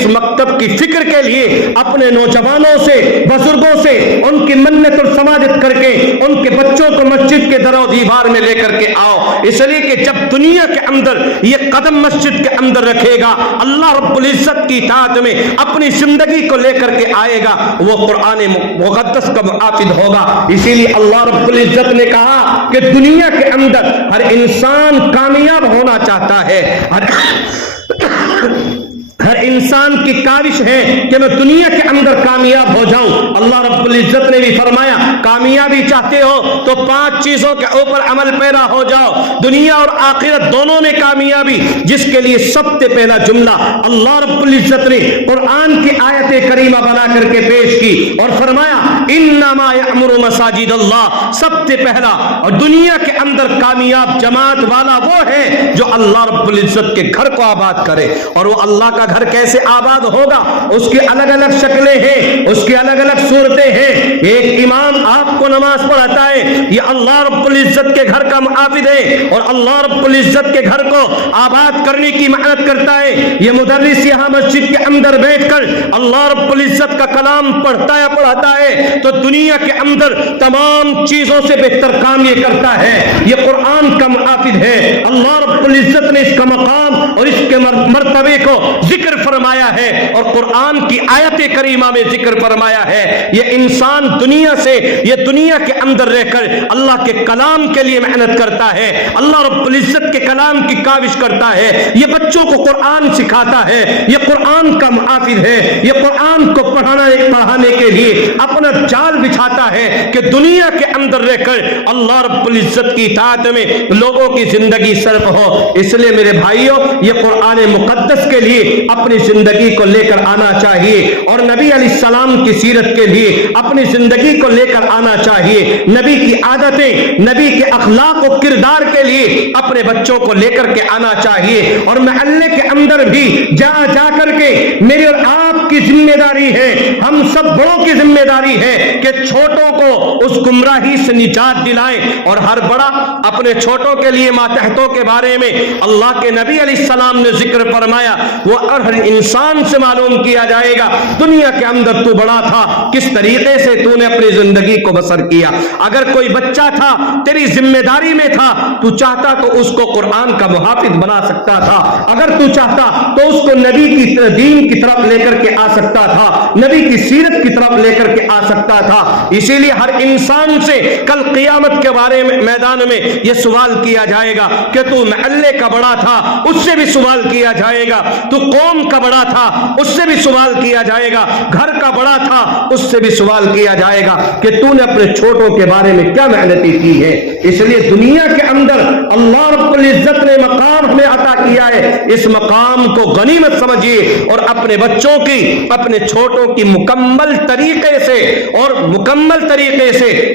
اس مکتب کی فکر کے لیے اپنے نوجوانوں سے، بزرگوں سے ان کی منت اور سماجت کر کے ان کے بچوں کو مسجد کے در و دیوار میں لے کر کے آؤ، اس لیے کہ جب دنیا کے اندر یہ قدم مسجد کے اندر رکھے گا، اللہ رب العزت کی اطاعت میں اپنی زندگی کو لے کر کے آئے گا، وہ قرآن مقدس کا محافظ ہوگا۔ اسی لیے اللہ رب العزت نے کہا کہ دنیا کے اندر ہر انسان کامیاب ہونا چاہتا ہے، ہر انسان کی کاوش ہے کہ میں دنیا کے اندر کامیاب ہو جاؤں۔ اللہ رب العزت نے بھی فرمایا کامیابی چاہتے ہو تو 5 چیزوں کے اوپر عمل پیرا ہو جاؤ، دنیا اور آخرت دونوں میں کامیابی، جس کے لیے سب سے پہلا جملہ اللہ رب العزت نے قرآن کی آیت کریمہ بنا کر کے پیش کی اور فرمایا انما یعمر مساجد اللہ، سب سے پہلا اور دنیا کے اندر کامیاب جماعت والا وہ ہے جو اللہ رب العزت کے گھر کو آباد کرے۔ اور وہ اللہ کا گھر کیسے آباد ہوگا؟ اس کی الگ الگ شکلیں ہیں، اس کی الگ الگ صورتیں ہیں۔ ایک امام آپ کو نماز پڑھاتا ہے، یہ اللہ رب العزت کے گھر کا محافظ ہے اور اللہ رب العزت کے گھر کو آباد کرنے کی محنت کرتا ہے۔ یہ مدرس یہاں مسجد کے اندر بیٹھ کر اللہ رب العزت کا کلام پڑھتا ہے پڑھاتا ہے تو دنیا کے اندر تمام چیزوں سے بہتر کام یہ کرتا ہے، یہ قرآن کا محافظ ہے۔ اللہ رب العزت نے اس کا مقام اور اس کے مرتبے کو ذکر فرمایا ہے اور قرآن کی آیت کریمہ میں ذکر فرمایا ہے۔ یہ انسان دنیا سے، یہ دنیا کے اندر رہ کر اللہ کے کلام کے لیے محنت کرتا ہے، اللہ رب العزت کے کلام کی کاوش کرتا ہے، یہ بچوں کو قرآن سکھاتا ہے، یہ قرآن کا محافظ ہے، یہ قرآن کو پڑھانے کے لیے اپنا جال بچھاتا ہے کہ دنیا کے اندر رہ کر اللہ رب العزت کی اطاعت میں لوگوں کی زندگی صرف ہو۔ اس لیے میرے بھائیوں، یہ قرآن مقدس کے لیے اپنی زندگی کو لے کر آنا چاہیے اور نبی علیہ السلام کی سیرت کے لیے اپنی زندگی کو لے کر آنا چاہیے، نبی کی عادتیں، نبی کے اخلاق و کردار کے لیے اپنے بچوں کو لے کر کے آنا چاہیے۔ اور محلے کے اندر بھی جا کر کے میری اور آپ کی ذمہ داری ہے، ہم سب بڑوں کی ذمہ داری ہے کہ چھوٹوں کو اس گمراہی سے نجات دلائیں۔ اور ہر بڑا اپنے چھوٹوں کے لیے ماتحتوں کے بارے میں اللہ کے نبی علیہ السلام نے ذکر فرمایا، وہ ہر انسان سے معلوم کیا جائے گا دنیا کے اندر تو بڑا تھا، کس طریقے سے تو نے اپنی زندگی کو بسر کیا۔ اگر کوئی بچہ تھا تیری ذمہ داری میں تھا، تو چاہتا تو اس کو قرآن کا محافظ بنا سکتا تھا، اگر تو چاہتا تو اس کو نبی کی دین کی طرف لے کر کے آ سکتا تھا، نبی کی سیرت کی طرف لے کر کے آ سکتا تھا۔ اسی لیے ہر انسان سے کل قیامت کے بارے میں میدان میں یہ سوال کیا جائے گا کہ تو محلے کا بڑا تھا، اس سے بھی سوال کیا جائے گا، تو قوم کا بڑا تھا، اس سے بھی سوال کیا جائے گا، گھر کا بڑا تھا، اس سے بھی سوال کیا جائے گا کہ تو نے اپنے چھوٹوں کے بارے میں کیا محنتیں کی ہے۔ اس لیے دنیا کے اندر اللہ رب العزت نے مقام ہمیں عطا کیا ہے، اس مقام کو غنیمت سمجھیے اور اپنے بچوں کی، اپنے چھوٹوں کی مکمل طریقے سے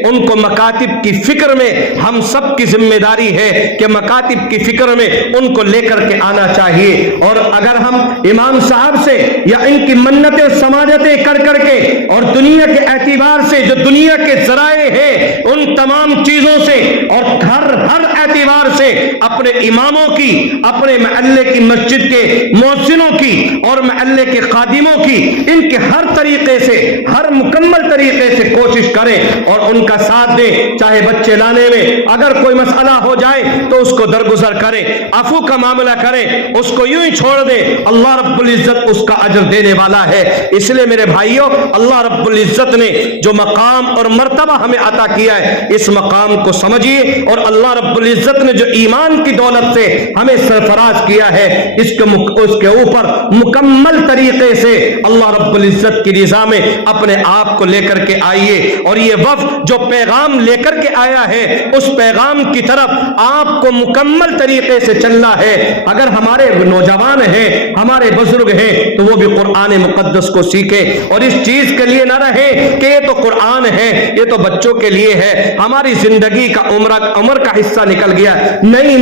ان کو مکاتب کی فکر میں، ہم سب کی ذمہ داری ہے کہ مکاتب کی فکر میں ان کو لے کر کے آنا چاہیے۔ اور اگر ہم امام صاحب سے یا ان کی منتیں اور سماجتیں کر کے اور دنیا کے اعتبار سے جو دنیا کے ذرائع ہیں ان تمام چیزوں سے اور ہر اعتبار سے اپنے اماموں کی، اپنے محلے کی مسجد کے مؤذنوں کی اور محلے کے خادموں کی، ان کے ہر طریقے سے، ہر مکمل طریقے سے کوشش کریں اور ان کا ساتھ دیں۔ چاہے بچے لانے میں اگر کوئی مسئلہ ہو جائے تو اس کو درگزر کریں، عفو کا معاملہ کریں، اس کو یوں ہی چھوڑ دیں، اللہ رب العزت اس کا اجر دینے والا ہے۔ اس لیے میرے بھائیوں، اللہ رب العزت نے جو مقام اور مرتبہ ہمیں عطا کیا ہے، اس مقام کو سمجھیے اور اللہ رب العزت نے جو ایمان کی دولت سے ہمیں سرفراز کیا ہے، اس کے اوپر مکمل طریقے سے اللہ رب العزت کی رضا میں اپنے آپ کو لے کر کے آئیے۔ اور یہ وفد جو پیغام لے کر کے آیا ہے، اس پیغام کی طرف آپ کو مکمل طریقے سے چلنا ہے۔ اگر ہمارے نوجوان ہیں، ہمارے بزرگ ہیں، تو وہ بھی قرآن مقدس کو سیکھیں اور اس چیز کے لیے نہ رہے کہ یہ تو قرآن ہے، یہ تو بچوں کے لیے ہے، ہماری زندگی کا عمر کا حصہ نکل گیا۔ نہیں،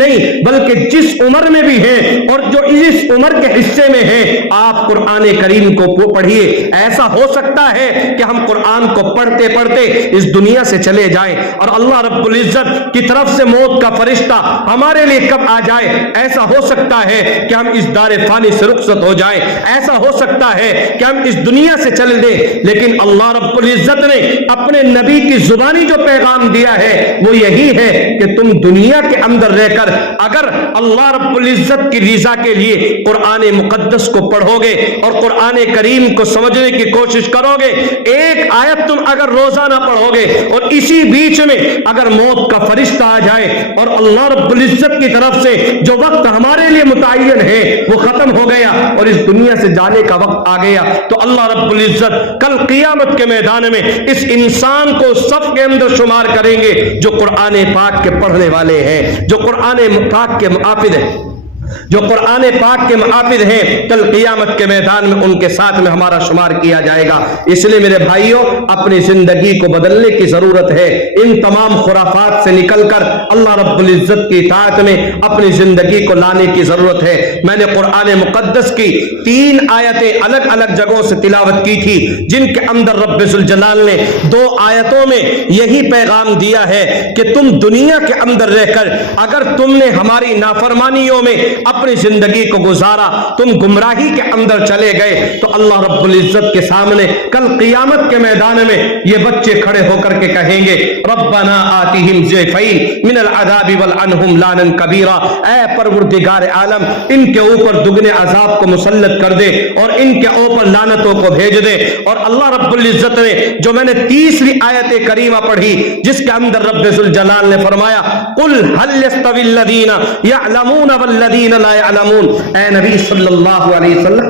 بلکہ جس عمر میں بھی ہیں اور جو اس عمر کے حصے میں ہیں، آپ قرآن کریم کو वो पढ़िए। ऐसा हो सकता है कि हम कुरान को पढ़ते पढ़ते इस दुनिया से चले जाएं और अल्लाह रब्बुल इज्जत की तरफ से मौत का फरिश्ता हमारे लिए कब आ जाए। ऐसा हो सकता है कि हम इस दारे फानी से रुखसत हो जाएं, ऐसा हो सकता है कि हम इस दुनिया से चले दें, लेकिन अल्लाह रब्बुल इज्जत ने अपने नबी की जुबानी जो पैगाम दिया है वो यही है कि तुम दुनिया के अंदर रहकर अगर अल्लाह रब्बुल इज्जत की रिजा के लिए कुरान मुकद्दस को पढ़ोगे और कुरान करीम को समझने की कोशिश करोगे, एक आयत तुम अगर रोजाना पढ़ोगे और इसी बीच में अगर मौत का फरिश्ता आ जाए और अल्लाह रब्बुल इज्जत की तरफ से जो वक्त हमारे लिए मुतय्यन है वो खत्म हो गया और इस दुनिया से जाने का वक्त आ गया, तो अल्लाह रब्बुल इज्जत कल क़ियामत के मैदान में इस इंसान को सफ के अंदर शुमार करेंगे जो कुरान पाक के पढ़ने वाले हैं, जो कुरान पाक के मुआफ़िज़ हैं, जो कुरान पाक के मुआफ़िज़ हैं। कल क़ियामत के मैदान में उनके साथ में हमारा शुमार किया जाएगा। इसलिए मेरे भाइयों, अपनी जिंदगी को बदलने की जरूरत है। इन तमाम खुराफात से निकलकर अल्लाह रब्बुल इज्जत की इताअत में अपनी जिंदगी को लाने की जरूरत है। मैंने कुरान मुकद्दस की 3 आयतें अलग अलग जगहों से तिलावत की थी, जिनके अंदर रब्बुल जलाल ने 2 आयतों में यही पैगाम दिया है कि तुम दुनिया के अंदर रहकर अगर तुमने हमारी नाफरमानियों में अपनी जिंदगी को गुजारा, तुम गुमराही के अंदर चले गए, तो अल्लाह रब्बुल इज्जत के सामने कल क़ियामत के मैदान में ये बच्चे खड़े होकर के कहेंगे, रब्बना आतिहिम ज़िफ़ैन मिनल अज़ाबि वल अनहुम लानन कबीरा। ऐ परवरदिगार आलम, इनके ऊपर दुगने अजाब को मुसल्लत कर दे और इनके ऊपर लानतों को भेज दे। और अल्लाह रब्बुल इज्जत ने जो मैंने तीसरी आयत करीमा पढ़ी, जिसके अंदर रब्बुल जलाल ने फरमाया, कुल हल यस्तविल लदीना यअलमून वल लदीना ला यअलमून। ऐ नबी सल्लल्लाहु अलैहि वसल्लम,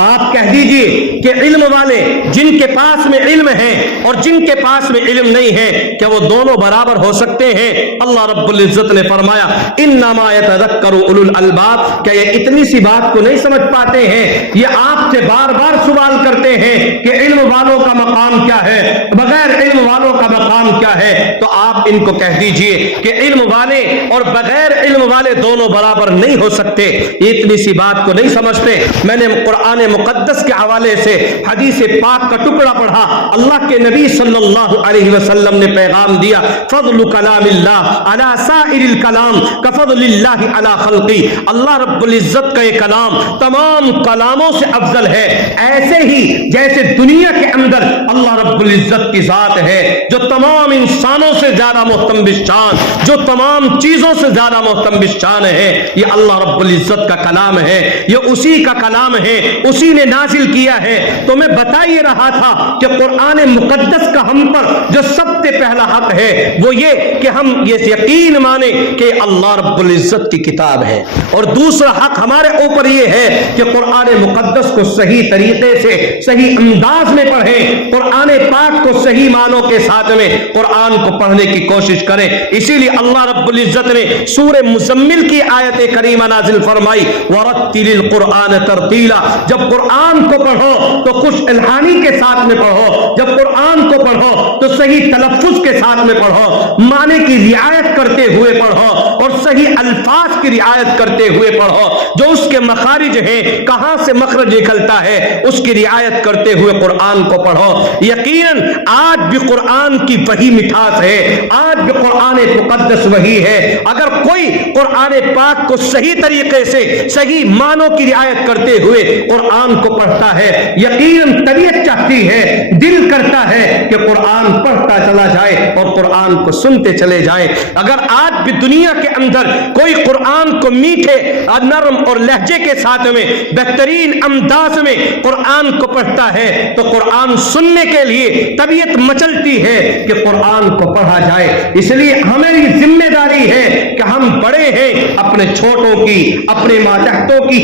आप कह दीजिए कि इल्म वाले जिनके पास में इल्म है और जिनके पास में इल्म नहीं है, क्या वो दोनों बराबर हो सकते हैं? अल्लाह रब्बुल इज्जत ने फरमाया, इन्नमा यतज़क्करु उलुल अलबाब। क्या ये इतनी सी बात को नहीं समझ पाते हैं? ये आपसे बार बार सवाल करते हैं कि इल्म वालों का मकाम क्या है, बगैर इल्म वालों का मकाम क्या है। तो आप इनको कह दीजिए कि इल्म वाले और बगैर इल्म वाले दोनों बराबर नहीं हो सकते। इतनी सी बात को नहीं समझते। मैंने कुरान मुकद्दस के हवाले से हदीस पाक का टुकड़ा पढ़ा। अल्लाह के नबी सल्लल्लाहु अलैहि वसल्लम ने पैगाम दिया, फज़्लु कलामिल्लाह अला साइरिल कलाम कफ़ज़लिल्लाहि अला खल्क़ी। अल्लाह रब्बुल इज्जत का ये कलाम तमाम कलामों से अफजल है। ऐसे ही जैसे दुनिया के अंदर अल्लाह रब्बुल इज्जत की जात है जो तमाम इंसानों से ज्यादा मोहतरम बिशान, जो तमाम चीजों से ज्यादा मोहतरम बिशान है, ये अल्लाह रब्बुल इज्जत का कलाम है, ये उसी का कलाम है, उसी ने नाजिल किया है। तो मैं बता ये रहा था कि कुरान मुकद्दस का हम पर जो सबसे पहला हक है वो ये कि हम ये यकीन माने कि अल्लाह रब्बुल इज्जत की किताब है, और दूसरा हक हमारे ऊपर ये है कि कुरान मुकद्दस को सही तरीके से सही अंदाज में पढ़ें, कुरान पाक को सही मानों के साथ में कुरान को पढ़ने की कोशिश करें। इसीलिए अल्लाह रब्बुल इज्जत ने सूरह मुज़म्मिल की आयत करीमा नाजिल फरमाई, वरत्तिलिल कुरान तरतीला। जब कुरान को पढ़ो तो खुश इल्हानी के साथ में पढ़ो, जब कुरान को पढ़ो तो सही तलफ्फुज के साथ में पढ़ो, माने की रियायत करते हुए पढ़ो और सही अल्फाज की रियायत करते हुए पढ़ो, जो उसके मखारिज हैं, कहां से मखरज निकलता है, उसकी रियायत करते हुए कुरान को पढ़ो। यकीनन आज भी कुरान की वही मिठास है, आज भी कुरान मुकद्दस वही है। अगर कोई कुरान पाक को सही तरीके से सही मानों की रियायत करते हुए कुरान को पढ़ता है, यकीनन तबीयत चाहती है, दिल करता है कि कुरान पढ़ता चला जाए और कुरान को सुनते चले जाए। अगर आज भी दुनिया के अंदर कोई कुरान को मीठे नरम और लहजे के साथ में बेहतरीन अंदाज में कुरान को पढ़ता है तो कुरान सुनने के लिए तबीयत मचलती है कि कुरान को पढ़ा जाए। इसलिए हमारी जिम्मेदारी है कि हम बड़े हैं, अपने छोटों की, अपने मातहतों की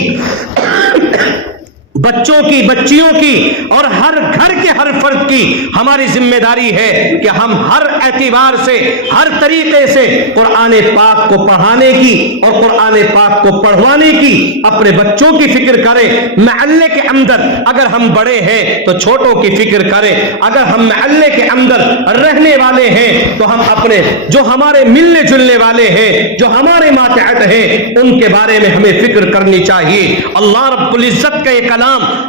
बच्चों की, बच्चियों की और हर घर के हर फर्द की हमारी जिम्मेदारी है कि हम हर एतबार से, हर तरीके से कुरान पाक को पढ़ाने की और कुरान पाक को पढ़वाने की अपने बच्चों की फिक्र करें। महल्ले के अंदर अगर हम बड़े हैं तो छोटों की फिक्र करें। अगर हम महल्ले के अंदर रहने वाले हैं तो हम अपने जो हमारे मिलने जुलने वाले हैं, जो हमारे मातहत हैं, उनके बारे में हमें फिक्र करनी चाहिए। अल्लाह रब्बुल इज्जत का एक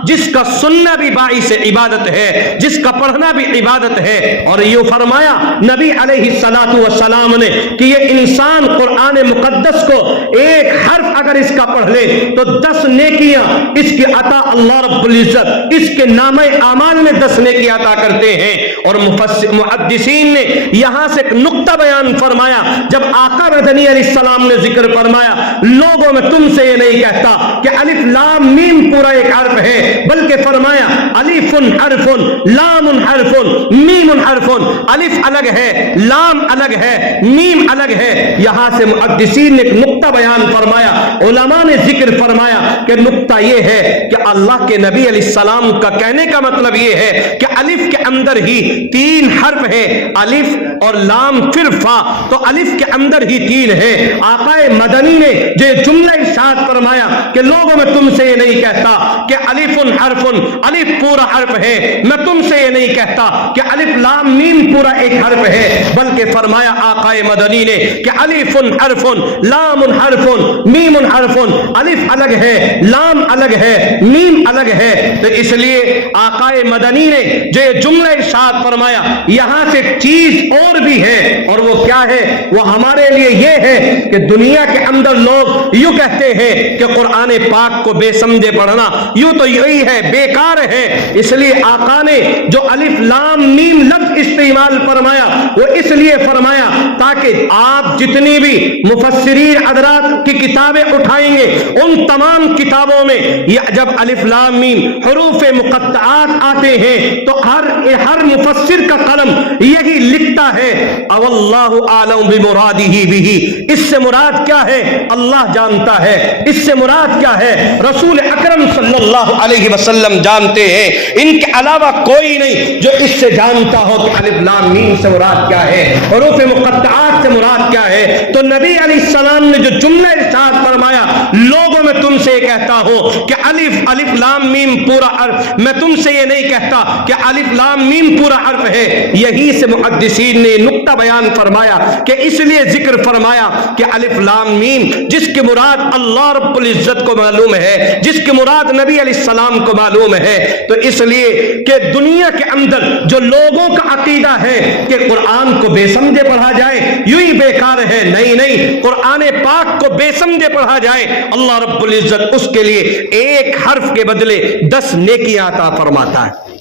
जिसका सुनना भी बाइस इबादत है, जिसका पढ़ना भी इबादत है। और ये फरमाया नबी अलैहिस्सलातु वस्सलाम ने कि ये इंसान कुरान मुकद्दस को एक हर्फ अगर इसका पढ़ ले तो 10 नेकियां इसकी अता अल्लाह रब्बुल इज्जत इसके नामे आमाल में 10 नेकी अता करते हैं। और मुहद्दिसीन ने यहां से एक नुक्ता बयान फरमाया, जब आका मदनी अलैहिस्सलाम ने जिक्र फरमाया, लोगों में तुमसे ये नहीं कहता कि अलिफ लाम मीम पूरा एक हर्फ है, बल्कि फरमाया अलिफुन हरफुन लामुन हरफुन मीमुन हरफुन। अलिफ अलग है, लाम अलग है, मीम अलग है। यहां से मुहद्दिसीन ने एक नुक्ता बयान फरमाया, उलमा ने जिक्र फरमाया कि नुक्ता यह है कि अल्लाह के नबी अलैहिस्सलाम का कहने का मतलब यह है कि अलिफ के अंदर ही 3 हर्फ है, अलिफ और लाम फिर फा, तो अलिफ के अंदर ही 3 है। आकाए मदनी ने जो जुमला इरशाद फरमाया कि लोगों में तुमसे ये नहीं कहता कि अलिफुन हरफुन, अलिफ पूरा हर्फ है, मैं तुमसे ये नहीं कहता कि अलिफ लाम मीम पूरा एक हर्फ है, बल्कि फरमाया आकाए मदनी ने कि अलिफुन हरफुन लामुन हरफुन मीमुन हरफुन। अलिफ अलग है, लाम अलग है, मीम अलग है। तो इसलिए आकाए मदनी ने जो ये जुमला इरशाद फरमाया, यहां से चीज और भी है, और वो क्या है? वो हमारे लिए ये है कि दुनिया के अंदर लोग यूं कहते हैं कि कुरान पाक को बेसमझे पढ़ना यूं तो यही है, बेकार है। इसलिए आका ने जो अलिफ लाम मीम लफ्ज इस्तेमाल फरमाया वो इसलिए फरमाया ताकि आप जितनी भी मुफस्सिरीन हज़रात की किताबें उठाएंगे, उन तमाम किताबों में या जब अलिफ लाम मीम हुरूफ मुक़त्तआत आते हैं तो हर मुफस्सिर का कलम यही लिखता है अवल्लाहु आलम बिमुरादिही बिही। इससे मुराद क्या है अल्लाह जानता है, इससे मुराद क्या है रसूल अकरम सल्लल्लाहु अलैहि वसल्लम जानते हैं, इनके अलावा कोई नहीं जो इससे जानता हो कि अलिफ लाम मीम से मुराद क्या है, हुरूफ मुक़त्तआत से मुराद क्या है। तो नबी अलैहिस्सलाम ने जो जुमला इरशाद फरमाया, लोगों में तुमसे कहता हूं कि अलिफ लाम मीम पूरा हर्फ, मैं तुमसे ये नहीं कहता कि अलिफ लाम मीम पूरा हर्फ है। यही से मुहद्दिसीन ने नुक्ता बयान फरमाया कि इसलिए जिक्र फरमाया कि अलिफ लाम मीम जिसकी मुराद अल्लाह रब्बुल इज्जत को मालूम है, जिसकी मुराद नबी अलैहिस्सलाम को मालूम है। तो इसलिए कि दुनिया के अंदर जो लोगों का अकीदा है कि कुरान को बेसमझे पढ़ा जाए यूं ही बेकार है, नहीं, कुरान पाक को बेसमझे पढ़ा जाए, अल्लाह रब्बुल इज्जत उसके लिए एक हर्फ के बदले 10 नेकियां अता फरमाता है।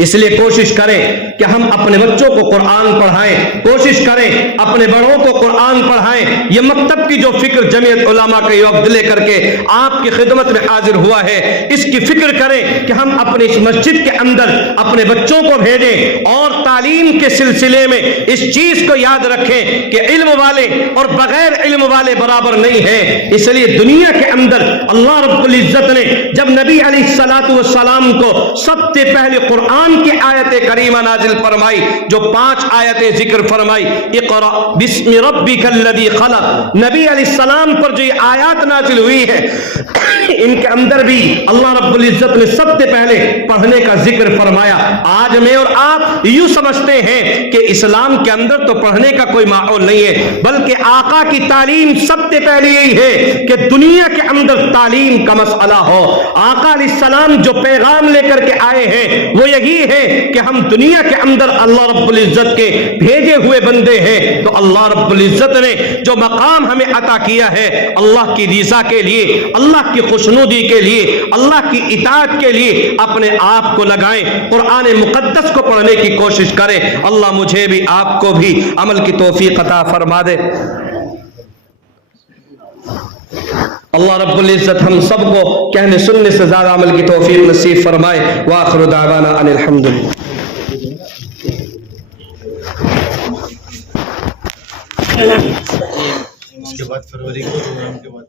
इसलिए कोशिश करें कि हम अपने बच्चों को कुरान पढ़ाएं, कोशिश करें अपने बड़ों को कुरान पढ़ाएं। ये मकतब की जो फिक्र जमीयत उलमा के वक्त लेकर के आपकी खिदमत में हाजिर हुआ है, इसकी फिक्र करें कि हम अपनी इस मस्जिद के अंदर अपने बच्चों को भेजें और तालीम के सिलसिले में इस चीज को याद रखें कि इल्म वाले और बगैर इल्म वाले बराबर नहीं है। इसलिए दुनिया के अंदर अल्लाह रब्बुल इज्जत ने जब नबी अलैहिस्सलातु वस्सलाम को सबसे पहले कुरान की आयत करीमा नाजिल फरमाई, जो 5 आयतें जिक्र फरमाई, इक़रा बिस्मि रब्बिकल्लज़ी खलक़, नबी अलैहिस्सलाम पर जो आयत नाजिल हुई है इनके अंदर भी अल्लाह रब्बुल इज्जत ने सबसे पहले पढ़ने का जिक्र फरमाया। आज मैं और आप यूं समझते हैं कि इस्लाम के अंदर तो पढ़ने का कोई माहौल नहीं है, बल्कि आका की तालीम सबसे पहले यही है कि दुनिया के अंदर तालीम का मसला हो। आका अलैहिस्सलाम जो पैगाम लेकर के आए हैं वो यही है कि हम दुनिया के अंदर अल्लाह रब्बुल इज्जत के भेजे हुए बंदे हैं। तो अल्लाह रब्बुल इज्जत ने जो मकाम हमें अता किया है अल्लाह की रिज़ा के लिए, अल्लाह की खुशनुदी के लिए, अल्लाह की इताअत के लिए अपने आप को लगाएं, कुरान मुकद्दस को पढ़ने की कोशिश करें। अल्लाह मुझे भी आपको भी अमल की तौफीक अता फरमा दे। अल्लाह रब्बुल इज्जत हम सबको कहने सुनने से ज्यादा अमल की तौफीक नसीब फरमाए। व आखिरु दावाना अनिल हम्दुलिल्लाह। उसके बाद फरवरी के प्रोग्राम के बाद